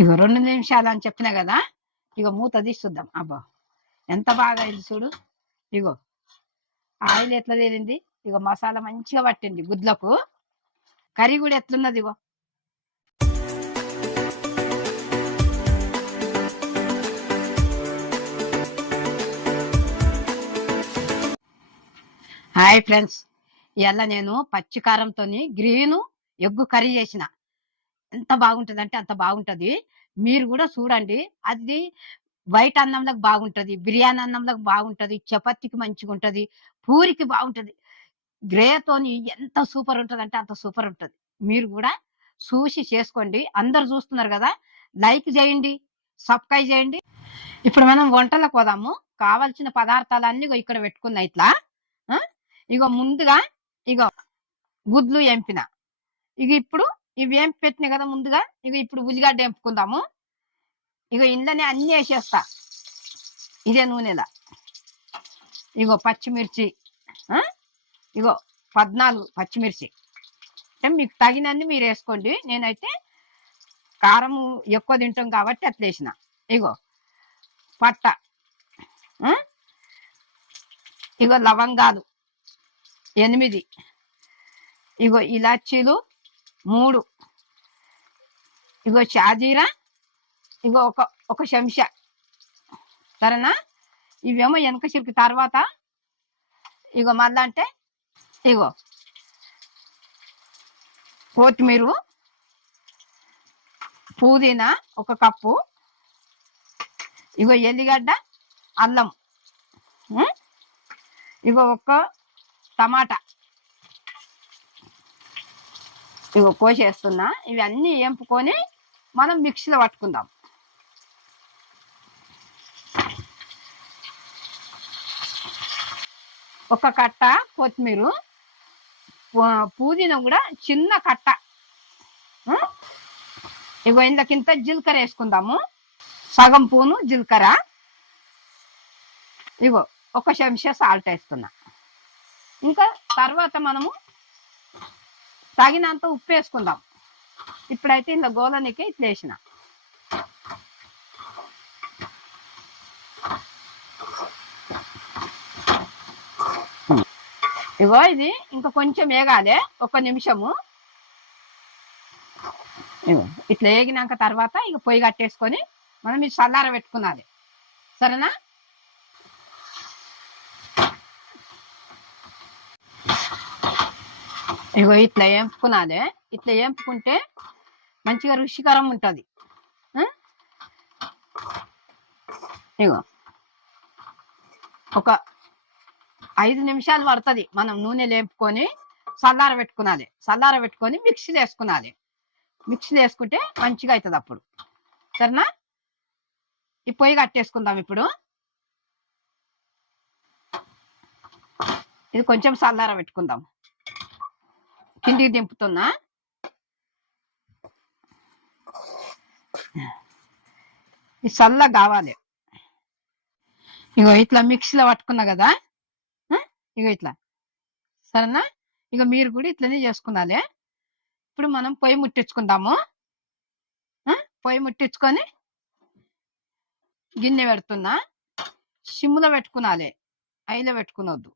ఇగో 2 నిమిషాలు అని చెప్పినా కదా. ఇగో మూత తీసి చూద్దాం. అబ్బా ఎంత బాగా అయింది చూడు. ఇగో ఆయిల్ ఎట్లా తేలింది. ఇగో మసాలా మంచిగా పట్టింది గుడ్లకు. కర్రీ కూడా ఎట్లున్నది. ఇగో హాయ్ ఫ్రెండ్స్, ఇవాళ నేను పచ్చి కారంతోని గ్రీను ఎగ్గు కర్రీ చేసిన. ఎంత బాగుంటది అంటే అంత బాగుంటది. మీరు కూడా చూడండి. అది వైట్ అన్నంలోకి బాగుంటది, బిర్యానీ అన్నంలోకి బాగుంటది, చపాతీకి మంచిగా ఉంటది, పూరికి బాగుంటది. గ్రేతోని ఎంత సూపర్ ఉంటది అంటే అంత సూపర్ ఉంటది. మీరు కూడా చూసి చేసుకోండి. అందరు చూస్తున్నారు కదా, లైక్ చేయండి, సబ్స్క్రైబ్ చేయండి. ఇప్పుడు మనం వంటలకు పోదాము. కావాల్సిన పదార్థాలన్నీ ఇగో ఇక్కడ పెట్టుకున్నా ఇట్లా. ఆ? ఇగో ముందుగా ఇగో గుడ్లు ఎంపిన. ఇక ఇప్పుడు ఇవి ఏంపి పెట్టినాయి కదా ముందుగా. ఇక ఇప్పుడు ఉల్లిగడ్డ ఎంపుకుందాము. ఇగో ఇంట్లోనే అన్ని వేసేస్తా ఇదే నూనెలా. ఇగో పచ్చిమిర్చి, ఇగో 14 పచ్చిమిర్చి. అంటే మీకు తగినన్ని మీరు వేసుకోండి. నేనైతే కారము ఎక్కువ తింటాం కాబట్టి అట్లా వేసిన. ఇగో పట్ట, ఇగో లవంగాలు 8, ఇగో ఇలాచీలు 3, ఇగో షాజీరా ఇగో ఒక చెంచా. సరేనా? ఇవేమో వెనక చిరికి తర్వాత ఇగో మళ్ళా అంటే ఇగో కొత్తిమీర, పుదీనా 1 కప్పు, ఇగో ఎల్లిగడ్డ, అల్లం, ఇగో 1 టమాటా ఇగో కోసేస్తున్నా. ఇవన్నీ ఎంపుకొని మనం మిక్సీలో పట్టుకుందాం. ఒక కట్ట కొత్తిమీర, పుదీనా కూడా చిన్న కట్ట. ఇగో ఇంతకింత జీలకర్ర వేసుకుందాము. సగం పూను జీలకర్ర. ఇగో 1 చెంచా సాల్ట్ వేస్తున్నా. ఇంకా తర్వాత మనము తగినంత ఉప్పు వేసుకుందాం. ఇప్పుడైతే ఇంత గోలనికి ఇట్లా వేసిన. ఇగో ఇది ఇంకా కొంచెం వేగాలి, 1 నిమిషము. ఇగో ఇట్లా వేగినాక తర్వాత ఇక పొయ్యి కట్టేసుకొని మనం ఇది చల్లార పెట్టుకున్నది. సరేనా? ఇగో ఇట్లా ఏంపుకున్నది. ఇట్లా ఏంపుకుంటే మంచిగా రుచికరం ఉంటుంది. ఇగో ఒక 5 నిమిషాలు పడుతుంది మనం నూనె లేపుకొని చల్లార పెట్టుకున్నది. చల్లార పెట్టుకొని మిక్సీలో వేసుకున్నది. మిక్సీలో వేసుకుంటే మంచిగా అవుతుంది అప్పుడు. సరేనా? ఈ పొయ్యి కట్టేసుకుందాం. ఇప్పుడు ఇది కొంచెం చల్లార పెట్టుకుందాం. కిందికి దింపుతున్నా. ఇది చల్ల కావాలి. ఇగో ఇట్లా మిక్సీలో పట్టుకున్నా కదా. ఇగో ఇట్లా. సరేనా? ఇక మీరు కూడా ఇట్లనే చేసుకున్నాలి. ఇప్పుడు మనం పొయ్యి ముట్టించుకుందాము. పొయ్యి ముట్టించుకొని గిన్నె పెడుతున్నా. సిమ్లో పెట్టుకునాలి, హైలో పెట్టుకునొద్దు.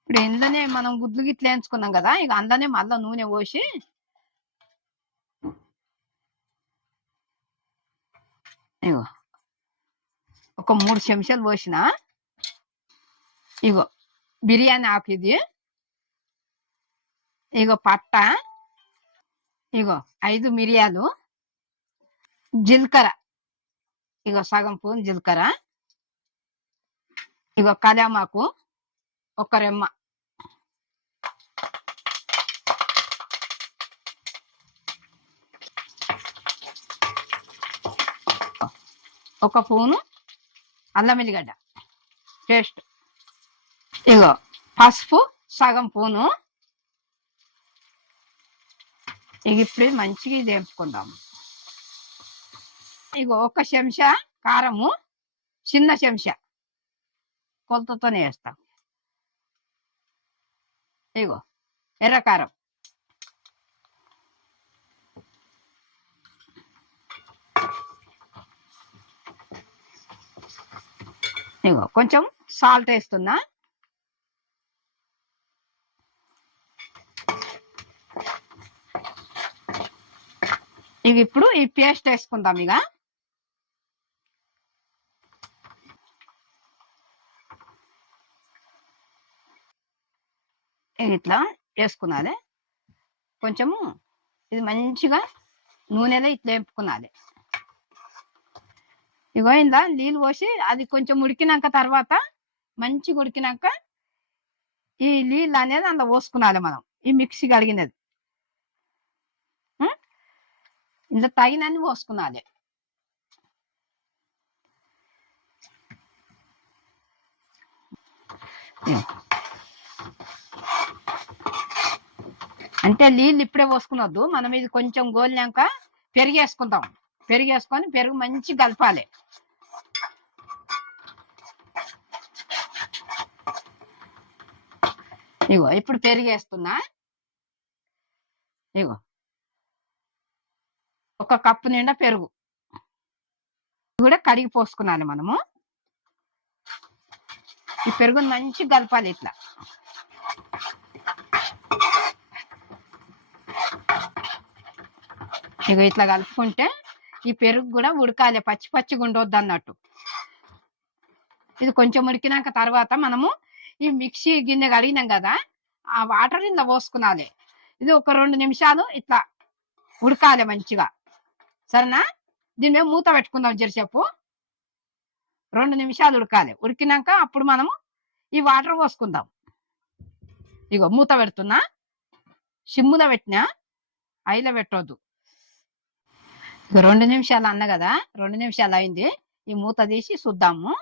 ఇప్పుడు ఇందులోనే మనం గుడ్లు గిట్ల వేయించుకున్నాం కదా. ఇక అందులోనే మళ్ళీ నూనె పోసి ఇగో ఒక 3 చెంచాలు పోసిన. ఇగో బిర్యానీ ఆకు ఇది. ఇగో పట్ట, ఇగో 5 మిరియాలు, జీలకర్ర ఇగో సగం పూన్ జీలకర్ర, ఇగో కళ్యామాకు 1 రెమ్మ, ఒక పూను అల్లం ఎల్లిగడ్డ పేస్ట్, ఇగో పసుపు సగం పూను. ఇక ఇప్పుడు మంచిగా ఇది వేపుకుందాము. ఇగో 1 చెంచా కారము, చిన్న చెంచా కొలతతోనే వేస్తాం. ఇగో ఎర్రకారం, ఇగో కొంచెం సాల్ట్ వేస్తున్నా. ఇక ఇప్పుడు ఈ పేస్ట్ వేసుకుందాం. ఇక ఇట్లా వేసుకున్నది. కొంచెము ఇది మంచిగా నూనెలో ఇట్లా వేపుకున్నది. ఇగో ఇందా నీళ్ళు పోసి అది కొంచెం ఉడికినాక తర్వాత మంచిగా ఉడికినాక ఈ నీళ్ళు అనేది అందులో పోసుకున్నది. మనం ఈ మిక్సీ కడిగినది ఇంత తగినన్ని పోసుకున్నది. అంటే నీళ్ళు ఇప్పుడే పోసుకున్నద్దు. మనం ఇది కొంచెం గోలినాక పెరిగేసుకుందాం. పెరిగేసుకొని పెరుగు మంచి కలపాలి. ఇగో ఇప్పుడు పెరిగేస్తున్నా. ఇగో ఒక కప్పు నిండా పెరుగు కూడా కడిగి పోసుకున్నాను. మనము ఈ పెరుగుని మంచి కలపాలి. ఇట్లా ఇగో ఇట్లా కలుపుకుంటే ఈ పెరుగు కూడా ఉడకాలి, పచ్చి పచ్చిగా ఉండొద్దు అన్నట్టు. ఇది కొంచెం ఉడికినాక తర్వాత మనము ఈ మిక్సీ గిన్నె కడిగినాం కదా, ఆ వాటర్ ఇందులో పోసుకున్నాలి. ఇది ఒక 2 నిమిషాలు ఇట్లా ఉడకాలి మంచిగా. సరేనా? దీని మీద మూత పెట్టుకుందాం. జరసేపు 2 నిమిషాలు ఉడకాలి. ఉడికినాక అప్పుడు మనము ఈ వాటర్ పోసుకుందాం. ఇగో మూత పెడుతున్నా. సిమ్ములో పెట్టినా, ఐలో పెట్టొద్దు. ఇక 2 నిమిషాలు అన్న కదా, 2 నిమిషాలు అయింది. ఈ మూత తీసి చూద్దాము.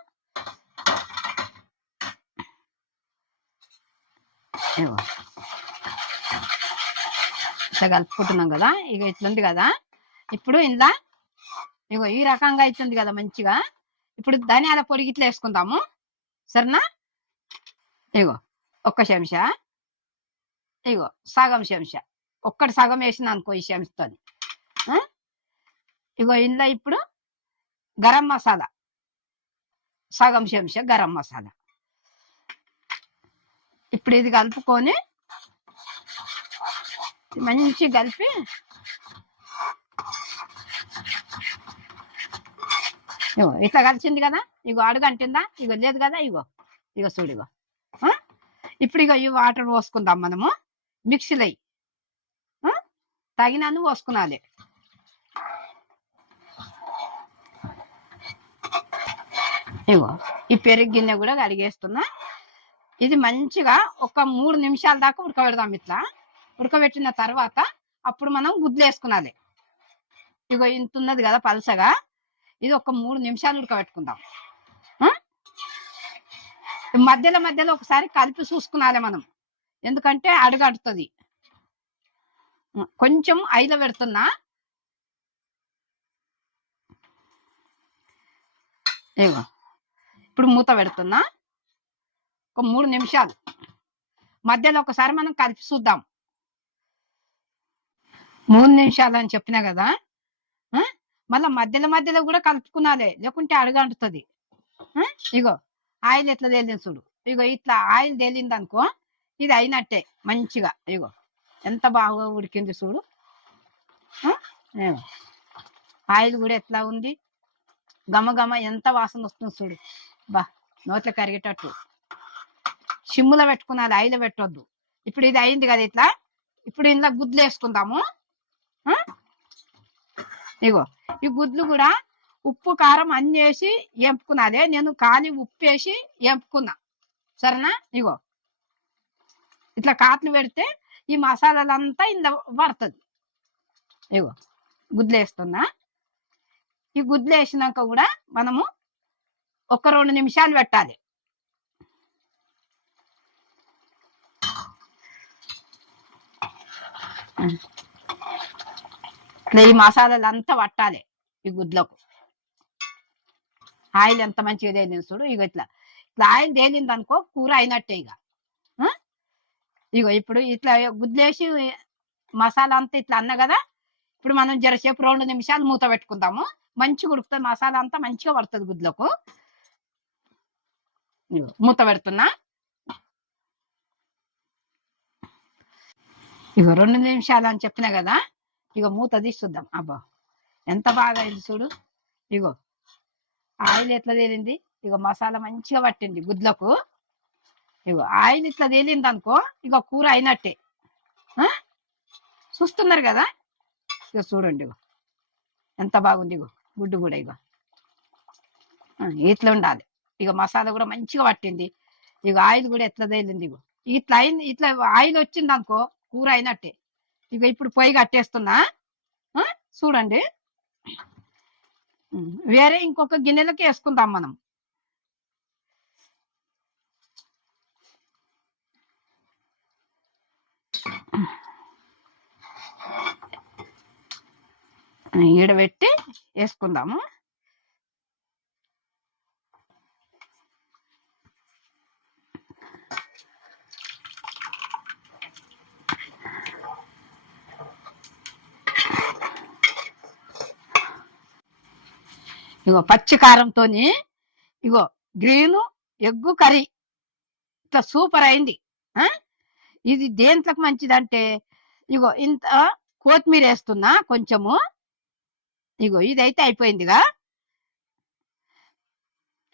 ఇట్లా కలుపుకుంటున్నాం కదా. ఇక ఇట్లుంది కదా. ఇప్పుడు ఇందా ఇగో ఈ రకంగా అవుతుంది కదా మంచిగా. ఇప్పుడు ధనియాల పొడి ఇట్లా వేసుకుందాము. సరేనా? ఇగో 1 చెంచా, ఇగో సగం చెంచా. ఒక్కటి సగం వేసిన అనుకో ఈ చెంచాతోని. ఇగో ఇందులో ఇప్పుడు గరం మసాలా సగం చెంచా గరం మసాలా. ఇప్పుడు ఇది కలుపుకొని మంచి కలిపి ఇగో ఇట్లా కలిసింది కదా. ఇగో అడుగంటుందా? ఇగో లేదు కదా. ఇగో ఇగో చూడు. ఇగో ఇప్పుడు ఇగో ఈ వాటర్ పోసుకుందాం మనము. మిక్సీలో తగినన్ని పోసుకున్నాలి. ఇగో ఈ పెరుగు గిన్నె కూడా కడిగేస్తున్నా. ఇది మంచిగా ఒక 3 నిమిషాల దాకా ఉడకబెడదాం. ఇట్లా ఉడకబెట్టిన తర్వాత అప్పుడు మనం గుడ్లు వేసుకున్నాలి. ఇగో ఇంత ఉన్నది కదా పలసగా. ఇది ఒక 3 నిమిషాలు ఉడకబెట్టుకుందాం. మధ్యలో మధ్యలో ఒకసారి కలిపి చూసుకున్నాలి మనం, ఎందుకంటే అడుగడుతుంది. కొంచెం ఐలో పెడుతున్నా. ఇగో ఇప్పుడు మూత పెడుతున్నా. ఒక 3 నిమిషాలు మధ్యలో ఒకసారి మనం కలిపి చూద్దాం. 3 నిమిషాలు అని చెప్పినా కదా. మళ్ళీ మధ్యలో మధ్యలో కూడా కలుపుకున్నాలే, లేకుంటే అడుగంటుతుంది. ఇగో ఆయిల్ ఎట్లా తేలింది చూడు. ఇగో ఇట్లా ఆయిల్ తేలింది అనుకో, ఇది అయినట్టే మంచిగా. ఇగో ఎంత బాగా ఉడికింది చూడు. ఆయిల్ కూడా ఎట్లా ఉంది, గమ గమ ఎంత వాసన వస్తుంది చూడు. బా నోట్లో కరిగేటట్టు. సిమ్ములో పెట్టుకున్నది, ఐలో పెట్టొద్దు. ఇప్పుడు ఇది అయింది కదా ఇట్లా. ఇప్పుడు ఇందులో గుడ్లు వేసుకుందాము. ఇగో ఈ గుడ్లు కూడా ఉప్పు కారం అన్ని వేసి ఎంపుకున్నదే. నేను ఖాళీ ఉప్పు వేసి ఎంపుకున్నా. సరేనా? ఇగో ఇట్లా కాట్లు పెడితే ఈ మసాలాలంతా ఇందులో పడుతుంది. ఇగో గుడ్లు వేస్తున్నా. ఈ గుడ్లు వేసినాక కూడా మనము ఒక 2 నిమిషాలు పెట్టాలి. ఇట్లా ఈ మసాలాలు అంతా పట్టాలి ఈ గుడ్లకు. ఆయిల్ ఎంత మంచిగా తేలింది చూడు. ఇగో ఇట్లా ఇట్లా ఆయిల్ తేలింది అనుకో, కూర అయినట్టే. ఇగో ఇప్పుడు ఇట్లా గుడ్లేసి మసాలా అంతా ఇట్లా అన్న కదా. ఇప్పుడు మనం జరసేపు 2 నిమిషాలు మూత పెట్టుకుందాము. మంచిగా ఉడుకుతుంది, మసాలా అంతా మంచిగా పడుతుంది గుడ్లకు. ఇగో మూత పెడుతున్నా. ఇగో 2 నిమిషాలు అని చెప్పినా కదా. ఇగో మూత తీసి చూద్దాం. అబ్బా ఎంత బాగా అయింది చూడు. ఇగో ఆయిల్ ఎట్లా తేలింది. ఇగో మసాలా మంచిగా పట్టింది గుడ్లకు. ఇగో ఆయిల్ ఇట్లా తేలింది అనుకో, ఇగో కూర అయినట్టే. చూస్తున్నారు కదా. ఇగో చూడండి, ఇగో ఎంత బాగుంది. ఇగో గుడ్డు కూడా ఇగో ఇట్లా ఉండాలి. ఇక మసాలా కూడా మంచిగా పట్టింది. ఇక ఆయిల్ కూడా ఎట్లా తేలింది. ఇగో ఇట్లా అయింది. ఇట్లా ఆయిల్ వచ్చింది అనుకో కూర అయినట్టే. ఇక ఇప్పుడు పొయ్యి కట్టేస్తున్నా. చూడండి. వేరే ఇంకొక గిన్నెలకి వేసుకుందాం మనం. ఈడబెట్టి వేసుకుందాము. ఇగో పచ్చి కారంతో ఇగో గ్రీను ఎగ్గు కర్రీ ఇట్లా సూపర్ అయింది. ఇది దేంట్లోకి మంచిదంటే ఇగో ఇంత కొత్తిమీర వేస్తున్నా కొంచెము. ఇగో ఇదైతే అయిపోయిందిగా.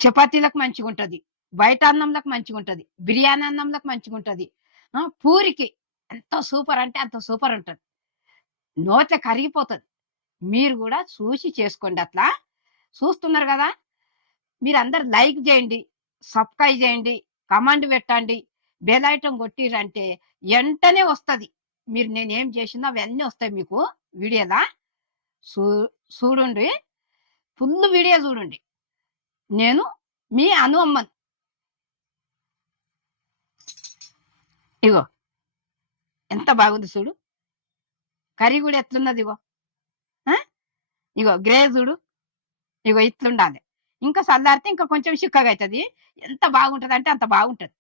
చపాతీలకు మంచిగా ఉంటది, బయట అన్నంలకు మంచిగా ఉంటది, బిర్యానీ అన్నంలకు మంచిగా ఉంటది, పూరికి ఎంతో సూపర్ అంటే అంత సూపర్ ఉంటది. నోట్ల కరిగిపోతుంది. మీరు కూడా చూసి చేసుకోండి. అట్లా చూస్తున్నారు కదా. మీరు అందరు లైక్ చేయండి, సబ్స్క్రైబ్ చేయండి, కమెంట్ పెట్టండి, బెల్ ఐటమ్ కొట్టిరంటే వెంటనే వస్తుంది. మీరు నేనేం చేసినా అవన్నీ వస్తాయి మీకు వీడియోలా. చూడండి, ఫుల్ వీడియో చూడండి. నేను మీ అను అమ్మన్. ఇగో ఎంత బాగుంది చూడు. కర్రీ కూడా ఎట్లున్నది. ఇగో ఇగో గ్రేవ్ చూడు. ఇగో ఇట్లుండాలి. ఇంకా చల్లారితే ఇంకా కొంచెం చిక్కగా అవుతుంది. ఎంత బాగుంటుంది అంటే అంత బాగుంటుంది.